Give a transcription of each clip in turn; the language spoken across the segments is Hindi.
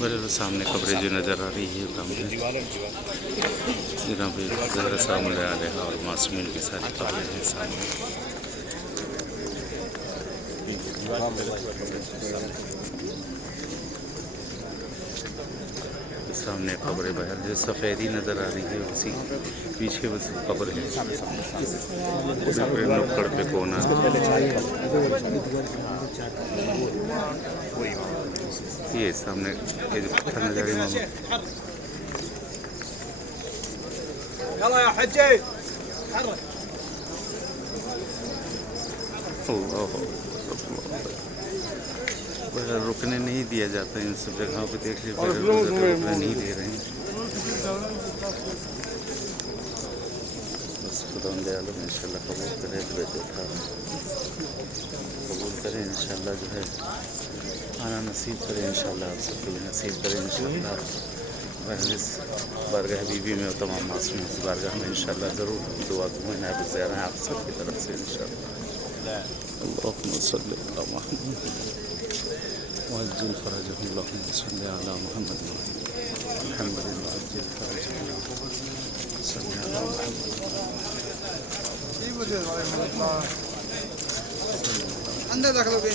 मेरे सामने कब्रें जो नज़र आ रही है जहाँ पे ज़हरा सामने आ रहा है और मासूमीन की सारी कब्रें हैं सामने। सामने कब्र बहर जो सफ़ेदी नज़र आ रही है उसी पीछे बस कब्र है नुक्कड़ पे कोना। ये सामने ये जो पत्थर नज़र आ रुकने नहीं दिया जाता इन सब जगहों पे। देख लीजिए रुकने नहीं दे रहे हैं। बस खुदा आलम इंशाल्लाह कबूल करे कबूल करें इंशाल्लाह जो है आना नसीब करें इंशाल्लाह आप सबको भी नसीब करें इंशाल्लाह। इस बारगाह बीबी में और तमाम मासूम इस बारगाह में इंशाल्लाह ज़रूर दुआ दूँ नायब ज़ियारा हैं आप सबकी तरफ से इंशाल्लाह। अल्लाहुम्मा सल्ली अला मुहम्मद वअज्जिल फरजहु अल्लाहुम्मा सल्ली अला मुहम्मद वअज्जिल फरजहु सल्ली अला मुहम्मद। अंदर रख लोगे।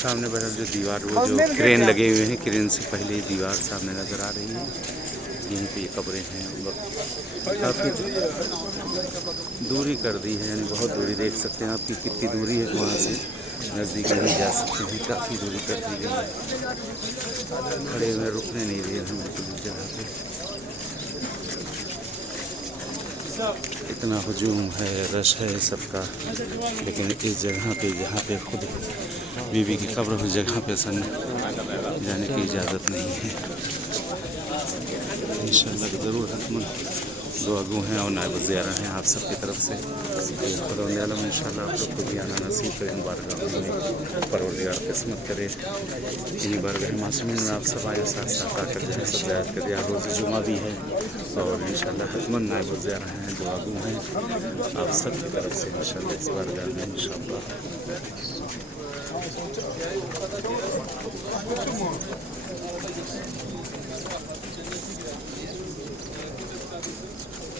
सामने बरफ जो दीवार वो जो क्रेन लगे हुए हैं, क्रेन से पहले ही दीवार सामने नज़र आ रही है। यहीं पे ये कब्रें हैं। काफ़ी दूरी कर दी है, यानी बहुत दूरी देख सकते हैं आपकी कितनी दूरी है। वहाँ से नज़दीक नहीं जा सकते हैं, काफ़ी दूरी कर दी गई है। खड़े हुए रुकने नहीं दिए हम बिल्कुल जगह पे। इतना हजूम है, रश है सबका, लेकिन इस जगह पे जहाँ पे खुद बीबी की कब्र उस जगह पे जाने की इजाज़त नहीं है। इंशाल्लाह ज़रूर हतमन दुआ गो हैं और नायब ज़ियारा हैं आप सबकी तरफ से। खुदावंद इंशाल्लाह आप लोग को भी आना नसीब करें बारगाह में, परवरदिगार किस्मत करे। इन्हीं बारगाह मासूमीन में आप सब आए, साथ साथ आकर जो है सब ज़ियारत करिए। रोज़ जुमा भी है और इंशाल्लाह हतमन नायब ज़ियारा हैं, दुआ गो हैं आप सबकी तरफ से इंशाल्लाह इस बारगाह में इंशाल्लाह।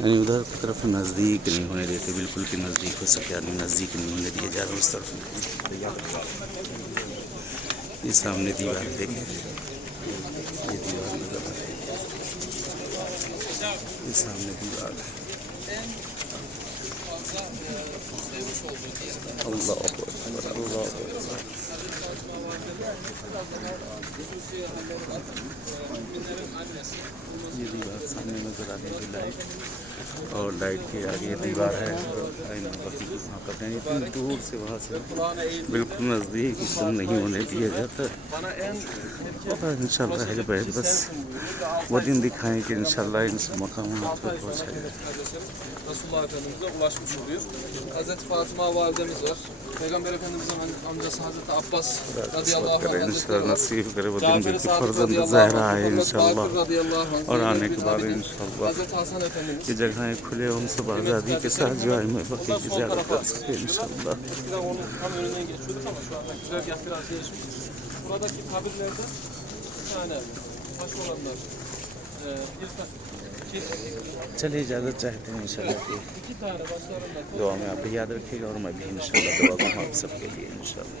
यानी उधर की तरफ नज़दीक नहीं होने देते, बिल्कुल कि नज़दीक हो सके आदमी नज़दीक नहीं होने दिया जा रहा उस तरफ। ये सामने दीवार देखें, ये दीवार नज़र आ रही है, ये सामने दीवार है। अल्लाह अकबर अल्लाह अकबर। ये दीवार सामने नज़र आ रही है लाइट, और लाइट के आगे दीवार है। इतनी दूर से वहाँ से बिल्कुल नज़दीक एकदम नहीं होने दिया जाता। और इंशाल्लाह है बस वो दिन दिखाएँ कि इंशाल्लाह इन सब मकामात पर पहुँचाएगा। Resulullah Efendimiz'e ulaşmış oluyor. Hazreti Fatıma validemiz var. Peygamber Efendimiz'in amcası Hazreti Abbas radıyallahu anh इंशाल्लाह नसीब करे वो दिन भी फर्जंद ज़हरा है इंशाल्लाह। और आने के बाद इंशाल्लाह Hazreti Hasan Efendimiz. ये जगहें खुले हम सब आज़ादी के साथ जो है मैं बकी की ज़्यादा कर सके इंशाल्लाह। Eskiden onun tam önünden geçiyorduk ama şu anda güzergah biraz değişmiş. Buradaki kabirlerde bir tane baş olanlar चलिए इजाज़त चाहते हैं इंशाल्लाह की दुआ में आप भी याद रखिएगा और मैं भी इंशाल्लाह दुआ दूँ आप सबके लिए इंशाल्लाह।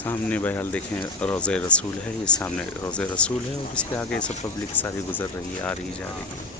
सामने बहरहाल देखें रोज़े रसूल है, ये सामने रोज़े रसूल है और उसके आगे सब पब्लिक सारी गुजर रही है, आ रही जा रही है।